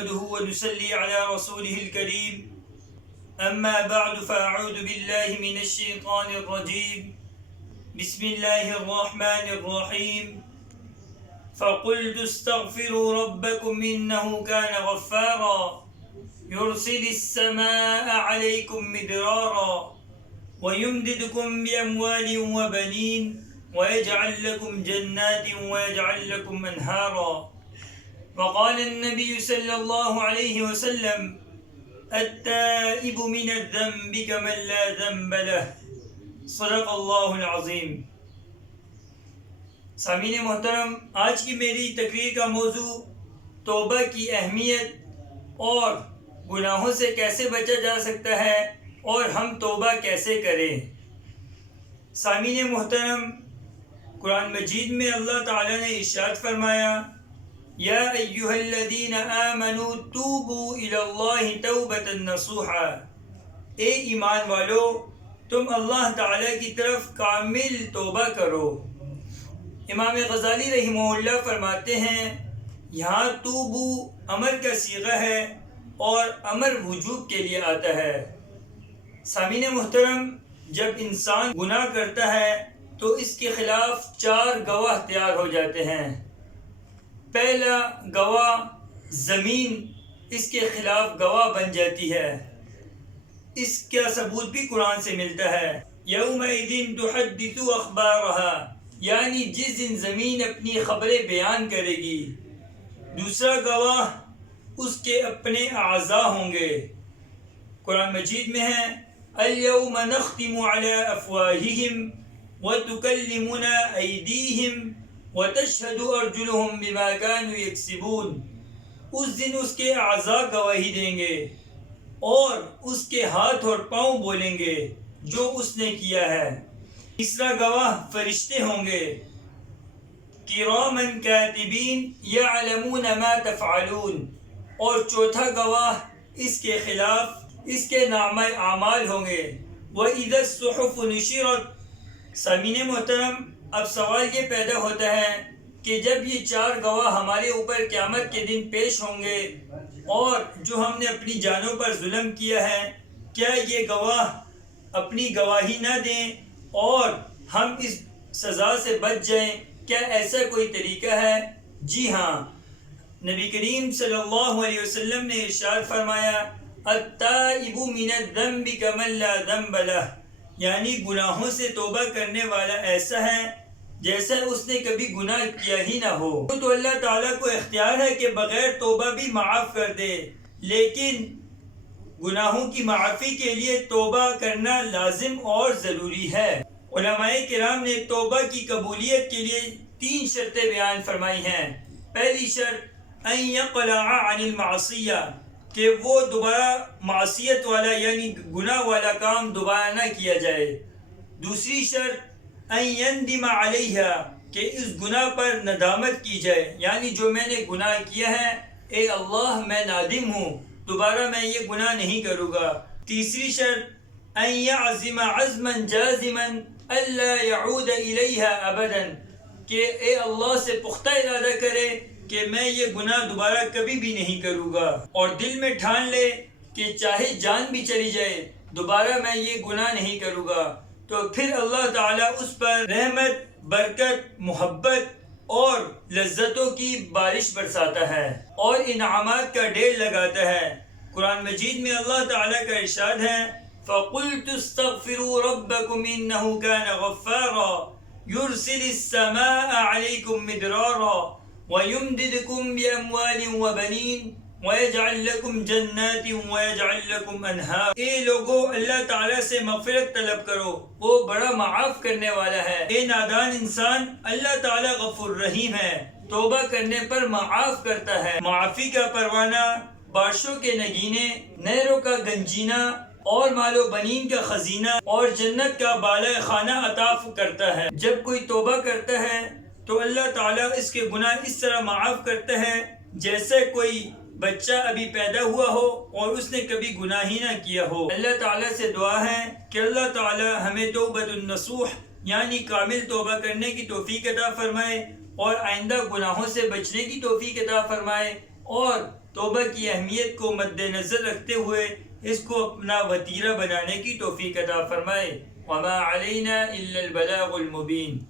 نحمده ونصلي على رسوله الكريم أما بعد فأعوذ بالله من الشيطان الرجيم بسم الله الرحمن الرحيم فقلت استغفروا ربكم إنه كان غفارا يرسل السماء عليكم مدرارا ويمددكم بأموال وبنين ويجعل لكم جنات ويجعل لكم أنهارا وقال النبي صلى الله عليه وسلم التائب من الذنب كمن لا ذنب له صدق اللہ العظیم۔ سامعین محترم، آج کی میری تقریر کا موضوع توبہ کی اہمیت اور گناہوں سے کیسے بچا جا سکتا ہے اور ہم توبہ کیسے کریں۔ سامعین محترم، قرآن مجید میں اللہ تعالیٰ نے ارشاد فرمایا یا ایہا الذین آمنوا توبوا الی اللہ توبۃ نصوحا، اے ایمان والو تم اللہ تعالیٰ کی طرف کامل توبہ کرو۔ امام غزالی رحمہ اللہ فرماتے ہیں یہاں توبو امر کا صیغہ ہے اور امر وجوب کے لیے آتا ہے۔ سامعین محترم، جب انسان گناہ کرتا ہے تو اس کے خلاف 4 گواہ تیار ہو جاتے ہیں۔ پہلا گواہ زمین اس کے خلاف گواہ بن جاتی ہے۔ اس کا ثبوت بھی قرآن سے ملتا ہے، یومئذ تحدث اخبارها، یعنی جس دن زمین اپنی خبریں بیان کرے گی۔ دوسرا گواہ اس کے اپنے اعضاء ہوں گے۔ قرآن مجید میں ہے الیوم نختم علی افواہہم وتکلمنا ایدیہم وتشہد ارجلہم بما کانوا یکسبون، اس دن اس کے اعضاء گواہی دیں گے اور اس کے ہاتھ اور پاؤں بولیں گے جو اس نے کیا ہے۔ تیسرا گواہ فرشتے ہوں گے، کراما کاتبین یعلمون ما تفعلون، اور چوتھا گواہ اس کے خلاف اس کے نامہ اعمال ہوں گے۔ وَإِذَا الصُّحُفُ نُشِرَتْ۔ سامعین محترم، اب سوال یہ پیدا ہوتا ہے کہ جب یہ 4 گواہ ہمارے اوپر قیامت کے دن پیش ہوں گے اور جو ہم نے اپنی جانوں پر ظلم کیا ہے، کیا یہ گواہ اپنی گواہی نہ دیں اور ہم اس سزا سے بچ جائیں؟ کیا ایسا کوئی طریقہ ہے؟ جی ہاں، نبی کریم صلی اللہ علیہ وسلم نے ارشاد فرمایا التائب من الذنب کمن لا ذنب لہ، یعنی گناہوں سے توبہ کرنے والا ایسا ہے جیسا اس نے کبھی گناہ کیا ہی نہ ہو۔ تو اللہ تعالیٰ کو اختیار ہے کہ بغیر توبہ بھی معاف کر دے، لیکن گناہوں کی معافی کے لیے توبہ کرنا لازم اور ضروری ہے۔ علماء کرام نے توبہ کی قبولیت کے لیے 3 شرطیں بیان فرمائی ہیں۔ پہلی شرط ان یقلع عن المعصیہ، کہ وہ دوبارہ معصیت والا یعنی گناہ والا کام دوبارہ نہ کیا جائے۔ دوسری شرط ان یندم علیہ، کہ اس گناہ پر ندامت کی جائے، یعنی جو میں نے گناہ کیا ہے اے اللہ میں نادم ہوں، دوبارہ میں یہ گناہ نہیں کروں گا۔ تیسری شرط ان یعزم عزما جازما الا یعود الیہ ابدا، کہ اے اللہ سے پختہ ارادہ کرے کہ میں یہ گناہ دوبارہ کبھی بھی نہیں کروں گا، اور دل میں ٹھان لے کہ چاہے جان بھی چلی جائے دوبارہ میں یہ گناہ نہیں کروں گا، تو پھر اللہ تعالیٰ اس پر رحمت، برکت، محبت اور لذتوں کی بارش برساتا ہے اور انعامات کا ڈھیر لگاتا ہے۔ قرآن مجید میں اللہ تعالیٰ کا ارشاد ہے فَقُلْتُ اسْتَغْفِرُوا رَبَّكُمْ إِنَّهُ كَانَ غَفَّارًا يُرْسِلِ السَّمَاءَ عَلَيْكُمْ مِدْرَارًا وَيُمْدِدْكُمْ بِأَمْوَالٍ وَبَنِينَ وَيَجْعَلْ لَكُمْ جَنَّاتٍ وَيَجْعَلْ لَكُمْ أَنْهَارًا۔ اے لوگو، اللہ تعالیٰ سے مغفرت طلب کرو، وہ بڑا معاف کرنے والا ہے۔ اے نادان انسان، اللہ تعالیٰ غفور رحیم ہے، توبہ کرنے پر معاف کرتا ہے۔ معافی کا پروانہ، بارشوں کے نگینے، نہروں کا گنجینہ اور مال و بنین کا خزینہ اور جنت کا بالا خانہ عطا کرتا ہے۔ جب کوئی توبہ کرتا ہے تو اللہ تعالیٰ اس کے گناہ اس طرح معاف کرتا ہے جیسے کوئی بچہ ابھی پیدا ہوا ہو اور اس نے کبھی گناہ ہی نہ کیا ہو۔ اللہ تعالیٰ سے دعا ہے کہ اللہ تعالیٰ ہمیں توبۃ النصوح یعنی کامل توبہ کرنے کی توفیق عطا فرمائے اور آئندہ گناہوں سے بچنے کی توفیق عطا فرمائے اور توبہ کی اہمیت کو مد نظر رکھتے ہوئے اس کو اپنا وتیرہ بنانے کی توفیق عطا فرمائے۔ وما علینا الا البلاغ المبین۔